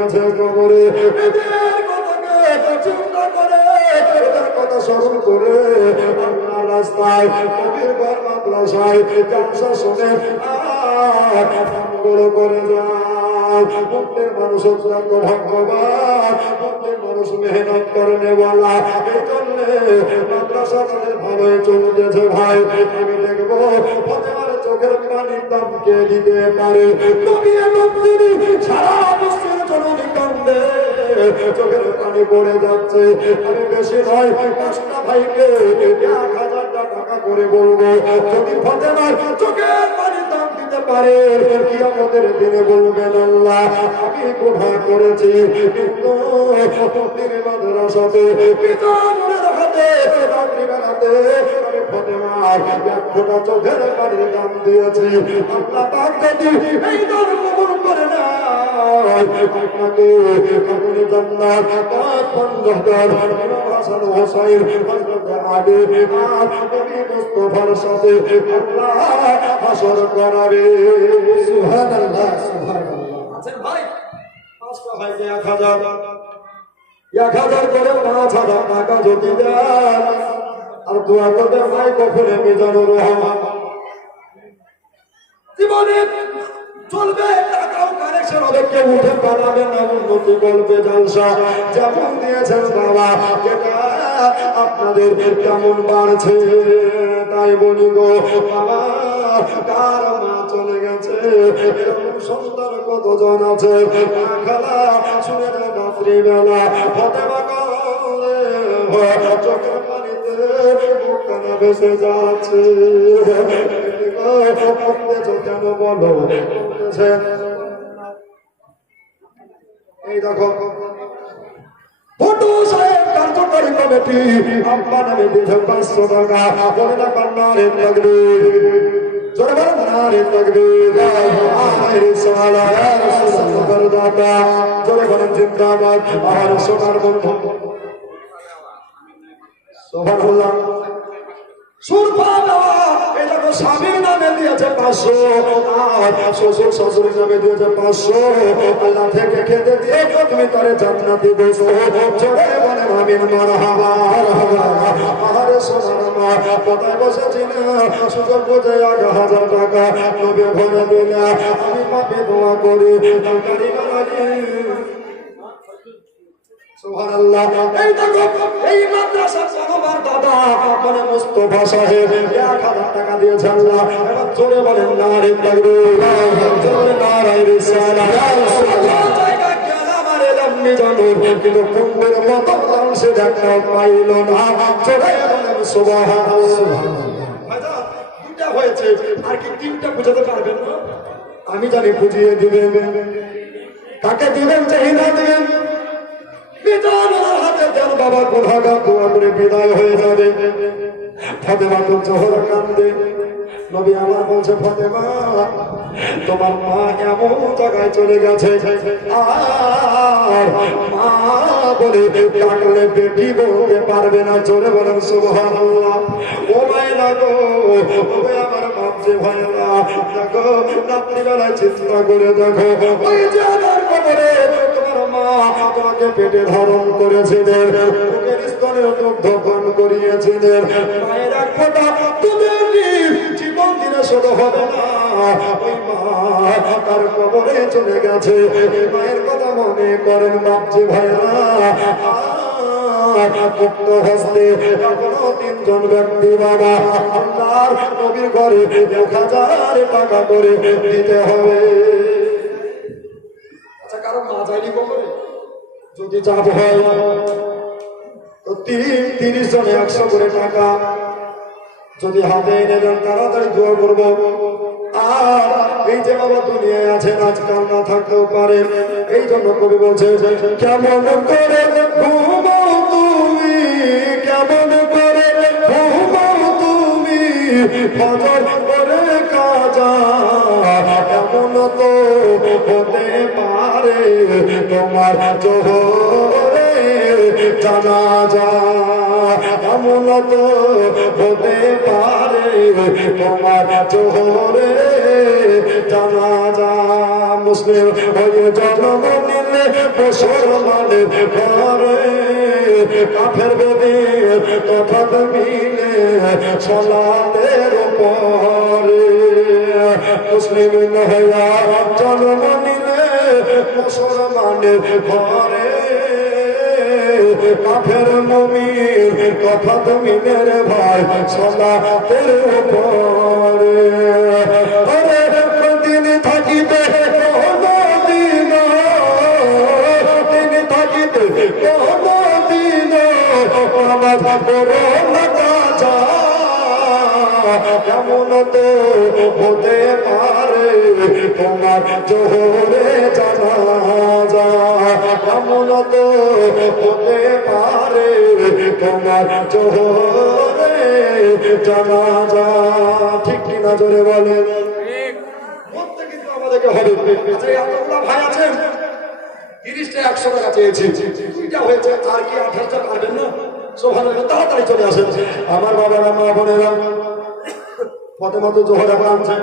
গেছে কবরে। এদের কথাকে চিন্তা করে, এদের কথা স্মরণ করে আল্লাহর রাস্তায় নবীর ঘর মাদ্রাসায় জালসা শুনে আর আমগুলো করে যায়। মুক্তির মানুষ অত্যন্ত ভাগ্যবান, মুক্তির মানুষ মেহনত করে নেওয়ালা। এই জন্যে মাদ্রাসা তাদের ভালোই চলতেছে ভাই। আমি দেখবো ফাতেমার চোখের পানির দাম কে দিতে পারে। নবী মসজিদ সারা বছর জননী কান্দে, চোখের পানি পড়ে যাচ্ছে। আমি বেশি নয় 5টা ভাইকে 1000 টাকা করে বলবো, যদি ফাতেমার চোখের পানির দাম দিতে পারে কিয়ামতের দিনে বলবেন আল্লাহ আমি গুনাহ করেছি, কিন্তু মন্দির মাদ্রাসাতে পিতার হাতে রাত্রিবেলাতে আমি ফাতেমার 1 ফোঁটা চোখের পানির দাম দিয়েছি। আল্লাহ পাক যদি এই দান কবুল করে না আপনাকে আপনি জান্নাত পাক বন্ধর ইমাম হাসান হোসেন হযরত আলী আর নবী মুস্তাফার সাথে আল্লাহ হাসর করাবে। সুবহানাল্লাহ সুবহানাল্লাহ। আছেন ভাই 5টা ভাইকে 1000 করে 5000 টাকা যদি দেন আর দোয়া করবে ভাই কখনো মিজানুর রহমান জীবনে চলবে, টাকাও কালেকশন হবে, কেউ উঠে পালাবে না। উন্নতি গল্পে জালসা যেমন দিয়েছেন বাবা, এটা আপনাদের কেমন বাড়ছে তাই বলি গো বাবা। কার মা চলে গেছে এরকম সন্তান কতজন আছে? খালা শুনে যায় রাত্রিবেলা ফাতেমা চোখের পানিতে মুখখানা ভেসে যাচ্ছে। কেন বলো এই দেখো ফটো সাহেব কার্যকরী কমিটি আব্বা নামে দিয়েছে 500 টাকা। বলে না কান্নারে লাগবে, জোরে বলেন নারে লাগবে। দাতা জোরে বলেন জিন্দাবাদ। আর সোনার বন্ধু সুবহানাল্লাহ সুরপা দেওয়া এটা তো স্বামীর নামে দিয়েছে 500 আর শ্বশুর শাশুড়ির নামে দিয়েছে 500। আল্লাহ থেকে খেতে দিয়ে তুমি তারে জান্নাতি দেছো। জোরে বলেন আমিন মারহাবা। আরে সোনার মা কোথায় বসেছি না সুযোগ বুঝে 1000 টাকা নবী ঘরে দিলা। আমি পাপে দোয়া করি তরকারি বানালি। সুবহানাল্লাহ। এই দেখো এই মাদ্রাসার সবার দাদা মানে মুস্তাফা সাহেব 1000 টাকা দিয়েছে আল্লাহ। এবার জোরে বলেন নারে তাকবীর, জোরে নারে রিসালাত। জায়গা গেলাম আর এলাম মিজানুর, কিন্তু কুম্ভের মতো সে দেখা পাইল না। জোরে বলেন সুবহানাল্লাহ। ভাইজান 2টা হয়েছে, আর কি 3টা বুঝাতে পারবেন না? আমি জানি বুঝিয়ে দিবেন। কাকে দিবেন চাই না দিবেন হাতে দেন বাবা। গুনাহগার দোয়া করে বিদায় হয়ে যাবে। ফাতেমা তো জোহর কান্দে। নবী আমার বলছে ফাতেমা তোমার মা এমন জায়গায় চলে গেছে আর মা বলে ডাকলে বেটি বলতে পারবে না। জোরে বলেন সুবহানাল্লাহ। ও মায়েরা গো, ওরে আমার বাপজি ভাইরা, দেখো রাত্রিবেলায় চিন্তা করে দেখো ওই যে আমার কবরে তোমার মা তোমাকে পেটে ধারণ করেছিলেন, বুকের স্তনে দুগ্ধ পান করিয়েছিলেন। মায়ের এক ফোঁটা দুধের জীবন দিনে শোধ হবে না। ওই মা তার কবরে চলে গেছে। মায়ের কথা মনে করেন বাপজি ভাইরা। মুক্ত হস্তে এখনো 3 জন ব্যক্তি বাবা আল্লাহর নবীর ঘরে 1000 টাকা করে দিতে হবে। আচ্ছা কারণ মা যায়নি কবরে, যদি চাপ হয় তো 30 জনে 100 করে টাকা যদি হাতে এনে দেন তাড়াতাড়ি দোয়া করবো। আর এই যে বাবা দুনিয়ায় আছেন আজকাল না থাকতেও পারে, এই জন্য কবি বলছে কেমন করে ঘুমাও তুমি, কেমন করে ঘুমাও তুমি ফজর করে কাজা, এমন তো হতে পারে তোমার জোহরে জানাজা, এমন তো হতে পারে তোমার জোহরে জানাজা মুসলিম হয়ে জন্ম নিলে মুসলমানের ঘরে কাফের বেদের তফাৎ মিলে সালাতের উপরে মুসলিম হইয়া জন্ম নিলে মুসলমানের ঘরে কাফের মুমিন তফাৎ মিলে রে ভাই সালাতের উপরে আরে দিন থাকিতে কোনদিন দিন থাকিতে কোনদিন নামাজ পড়ো না কাজা কেমন তো হতে পারে তোমার জোহরে জানাজা কেমন তো হতে পারে তোমার জোহরে জানাজা ঠিক কিনা জোরে বলেন বলতে কিন্তু আমাদেরকে হবে আচ্ছা এতগুলো ভাই আছেন 30টা 100 টাকা চেয়েছি দুইটা হয়েছে আর কি 28টা পারবেন না সুবহানাল্লাহ তাড়াতাড়ি চলে আসেন আমার বাবারা মা বোনেরা ফতেমা তো জোহর এখন আনছে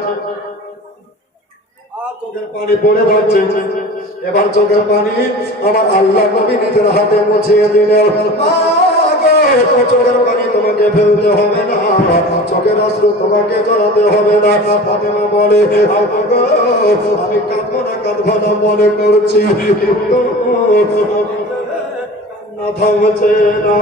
আর চোখের পানি পড়ে যাচ্ছে এবার চোখের পানি আমার আল্লাহ নবী নিজের হাতে মুছিয়ে দিলেন চোখের পানি তোমাকে ফেলতে হবে না চোখের অশ্রু তোমাকে জড়াতে হবে না ফাতেমা বলে আমি কাঁদবো না কাঁদবো না মনে করছি কিন্তু না থামছে না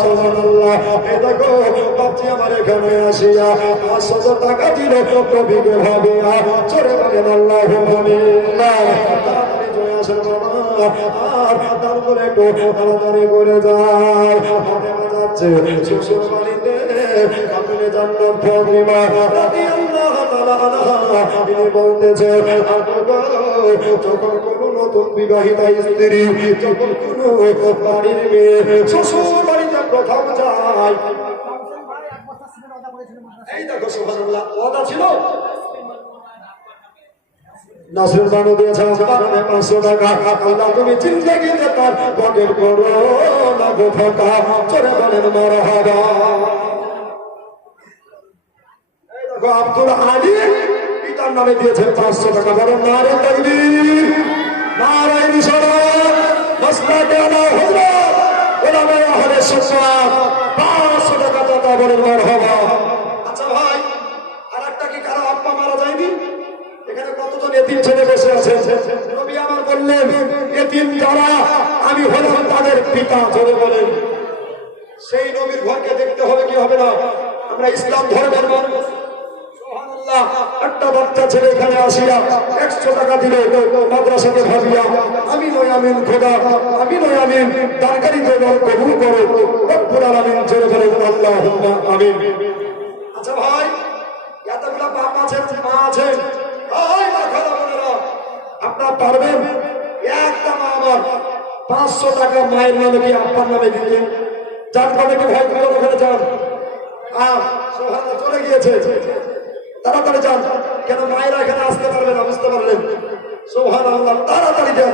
সুবহানাল্লাহ এই দেখো বাপজি আমার এখানে আসিয়া 500 টাকা দিল কবিকে ভাবিয়া চলে বলেন আল্লাহুম্মা আমিন তাড়াতাড়ি চলে আসেন বাবা আর তারপরে একটু তাড়াতাড়ি করে যায় ফাতেমা যাচ্ছে শ্বশুর বাড়িতে আপনি জান্নাত ফাতিমা রাদিয়াল্লাহু তাআলা আনহা তিনি বলতেছে যখন কোনো নতুন বিবাহিতা স্ত্রী যখন কোনো বাড়ির মেয়ে শ্বশুর বাড়িতে প্রথম যায় এই দেখো সুবহানাল্লাহ ওয়াদা ছিল নাসরুল বানু দিয়েছে আমাকে 500 টাকা আল্লাহ তুমি জিন্দেগিতে তার পকেট করো না গো ফাঁকা চলে বলেন মারহাবা এই দেখো আব্দুল আলী পিতার নামে দিয়েছে 500 টাকা বলেন নারে তাকবীর নারে রিসালাত মাসলাকে আলা হুজুর ওলামা আহলে সুন্নাত 500 টাকা দাতা বলেন মারহাবা আচ্ছা ভাই আরেকটা কি কারো আব্বা মারা যায়নি এখানে কতজন এতিম ছেলে বসে আছে নবী আমার বললেন এতিম যারা আমি হলাম তাদের পিতা চলে বলেন সেই নবীর ঘরকে দেখতে হবে কি হবে না আমরা ইসলাম ধর্মের মানুষ সুবহানাল্লাহ একটা বাচ্চা ছেলে এখানে আসিয়া 100 টাকা দিল মাদ্রাসাকে ভাবিয়া আমি নয় আমিন খোদা আমি নয় আমিন দানকারী দেওয়ার কবুল করো রব্বুল আলামিন চলে বলেন আল্লাহুম্মা আমিন আচ্ছা ভাই এতগুলা বাপ আছেন মা আছেন আপনার পারবেন একটা মা আমার 500 টাকা মায়ের নামে কি আপনার নামে দিতে যার নামে কি ভয় করে ওখানে যান সুবহানাল্লাহ চলে গিয়েছে তাড়াতাড়ি যান কেন মায়েরা এখানে আসতে পারবে না বুঝতে পারলেন সুবহানাল্লাহ তাড়াতাড়ি যান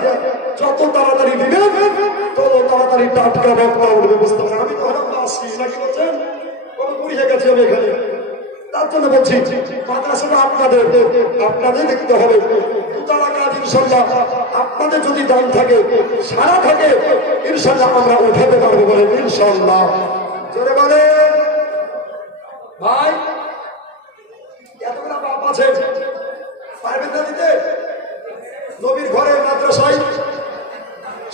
যত তাড়াতাড়ি দিবেন তত তাড়াতাড়ি টাটকা বক্তা উঠবে বুঝতে পারলেন আমি তো আসি নাকি বলছেন কবে পড়ে গেছি আমি এখানে তার জন্য বলছি মাদ্রাসাটা আপনাদের দেখতে হবে ইনশাল্লাহ আপনাদের যদি দান থাকে সারা থাকে ইনশাল্লাহ আমরা উঠাতে পারবো বলেন ইনশাল্লাহ জোরে বলেন ভাই এতগুলা বাপ আছে পারবেন না দিতে নবীর ঘরে মাদ্রাসায়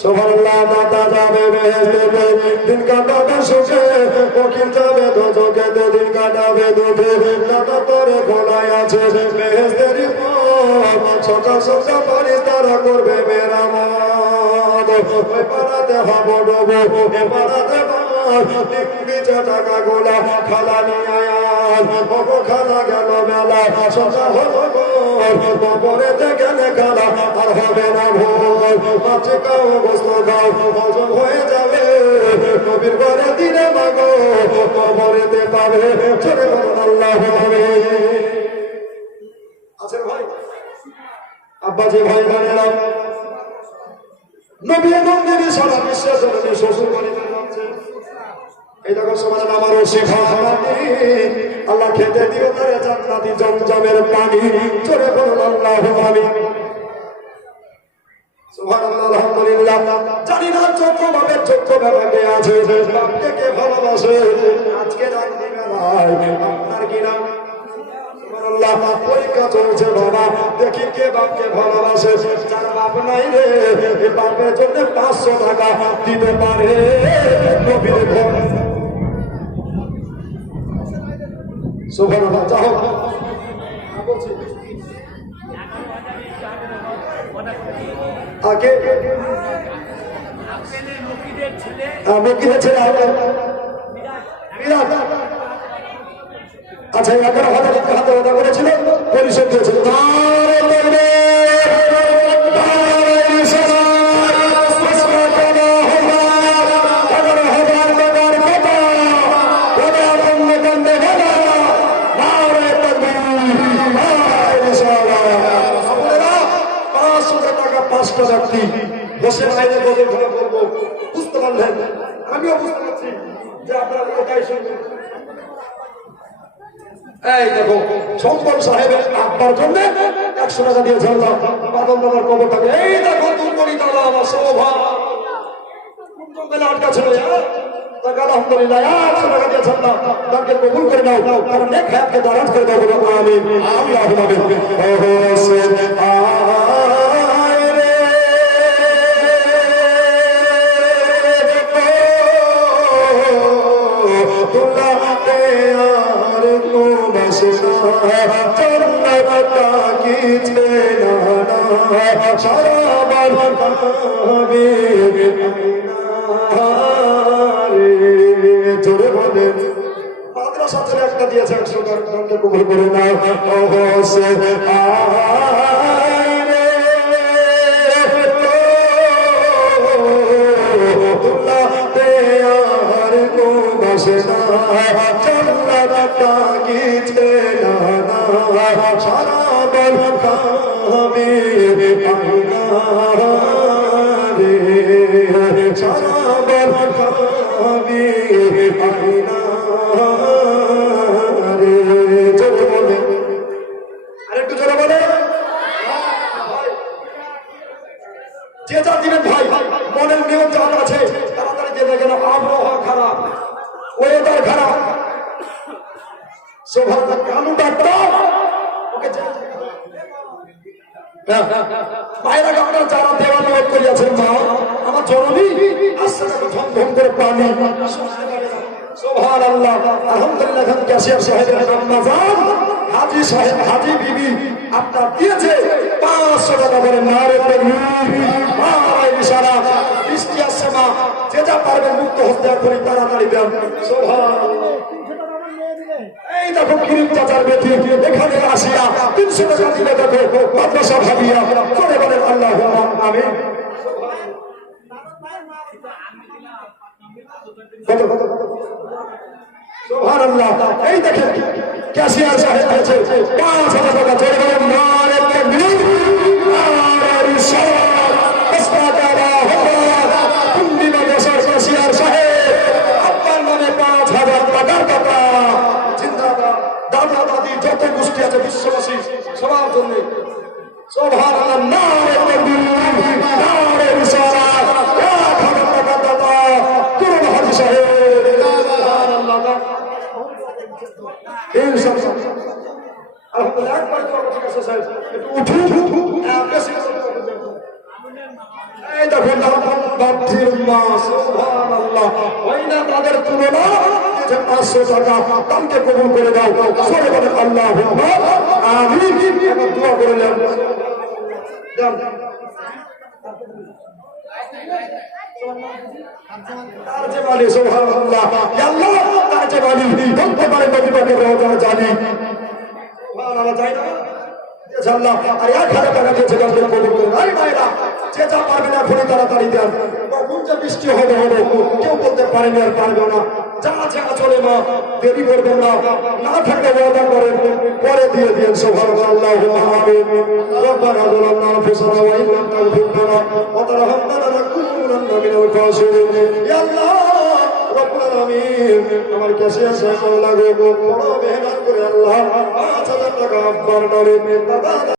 সুবহানাল্লাহ দাদা যাবে বেহেশতে দিন কাটাবে সুখে ওকিল যাবে দোজখে দিন কাটাবে দুধে দাদা তোরে খোলাই আছে বেহেশতের পথ সকাল সকাল পানি তারা করবে মেরামত ওই পাড়াতে হবো ডোবো এ পাড়াতে বিচা টাকা গোলা খালা নিয়ে আয়াল ওগো খালা গেল মেলা সজা হলো গোল পরেতে গেলে খালা আর হবে না ভোল মাছে খাও গোস্ত খাও হজম হয়ে যাবে নবীর ঘরে দিনে মাগো কবরেতে পাবে চলে বলুন আল্লাহ হবে আছে ভাই আব্বাজি ভাই বোনেরা নবী মন্দিরে সারা বিশ্বের জন্য শ্বশুর বাড়িতে যাচ্ছে এই দেখো সমাজ আমারও শিখানি আল্লাহ খেতে দিও তারে জান্নাতি জমজমের পানি চলে বলুন আল্লাহু আমিন সুবহানাল্লাহ আলহামদুলিল্লাহ জানি না চোখভাবে চোখভাবে আছে বাপকে কে ভালোবাসে আজকে রাত্রি বেলায় আপনার কি নাম সুবহানাল্লাহ পরীক্ষা চলছে বাবা দেখি কে বাপকে ভালোবাসে যার বাপ নাই রে এই বাপের জন্য 500 টাকা দিতে পারে নবীর ঘর সুবহানাল্লাহ যাও বলছি আগে মুকিদের ছেলে বিরাট আচ্ছা 11,000 হাতে ওটা করেছিল পরিশোধ দিয়েছিল বসে বাইরে বলে ঘরে বলবো বুঝতে পারলেন আমিও বুঝতে পারছি যে আপনারা ওটাই শুনবেন এই দেখো শঙ্কর সাহেবের আব্বার জন্য 100 টাকা দিয়ে ঝাড়লাম বাদল বাবার কবরটাকে এই দেখো তুমি দাদা আমার শোভা জঙ্গলে আটকা ছিল আলহামদুলিল্লাহ 100 টাকা দিয়ে ঝাড়লাম তাকে কবুল করে নাও কারণ নেক হায়াতকে দারাজ করে দাও বলো আমিন আল্লাহুম্মা আমিন মাদ্রাসা থেকে একটা দিয়েছে 100 টাকা কবুল করে নাও আরেকটু জোরে বলে যে যা দিবেন ভাই মনের নিয়ম যার আছে তাড়াতাড়ি দেবে কেন আবহাওয়া খারাপ ওয়েদার খারাপ সৌভাগ্য কানুটা ওকে বাইরে আপনার যারা দেওয়াল লোক করিয়াছেন মা আমার জননী আসছে না ধম ধম করে পানি সুবহানাল্লাহ আলহামদুলিল্লাহ এখন ক্যাশিয়ার সাহেবের নাম হাজি সাহেব হাজি বিবি আপনার দিয়েছে 500 টাকা করে নারে তাকবীর ইশারা বৃষ্টি আসছে মা যে যা পারবেন মুক্ত হস্তে করি তাড়াতাড়ি দেন সুবহানাল্লাহ এই দেখো কিরিম চাচার বেটি এখানে আসিয়া 300 টাকা দিলে দেখো মাদ্রাসা ভাবিয়া করে বলেন আল্লাহুম্মা আমিন সুবহানাল্লাহ এই দেখেন ক্যাশিয়ার সাহেব আছে 5,000 টাকা চলে গেল নারে তাকবীর নারে রিসালাত আস্তাগফিরুল্লাহ কুল্লি মাদ্রাসার ক্যাশিয়ার সাহেব আপনার নামে 5,000 টাকার টাকা জিন্দাবাদ দাদা দাদি যত গোষ্ঠী আছে বিশ্ববাসী সবার জন্য সুবহানাল্লাহ নারে তাকবীর নারে রিসালাত 1,000 টাকা দাদা করুন হাজি সাহেব সুবহানাল্লাহ আলহামদুলিল্লাহ একবার তো আমার কাছে স্যার একটু উঠুন বেশি এই দেখুন বাপজির মা সুবহানাল্লাহ ওই না তাদের তুলনা যে 500 টাকা তাকে কবুল করে দাও সরে বলে আল্লাহুম্মা আমিন এবার দোয়া করে নেন যান তার যে বলে সুবহানাল্লাহ আল্লাহ তার যে বলি বলতে পারে নবীকে রওজা জানি সুবহানাল্লাহ যাই না আল্লাহ আর 1,000 টাকা দিয়েছে তাকে কবুল করে আরে ভাইরা যে যা পারবে না এখনই তাড়াতাড়ি দেন কখন যে বৃষ্টি হবে কেউ বলতে পারে না আর পারবে না যা যা চলে মা দেরি করবেন না না থাকলে ওয়াদা করেন পরে দিয়ে দিন সুবহানাল্লাহ আল্লাহুম্মা আমিন রব্বানা যালামনা আনফুসানা ওয়া ইন লাম তাগফির লানা ওয়া তারহামনা লানাকুনান্না মিনাল খাসিরিন ইয়া আল্লাহ রব্বুল আলামিন আমার কাছে আসা লাগো বড় মেহনত করে আল্লাহ 5,000 টাকা আব্বার নামে দাদা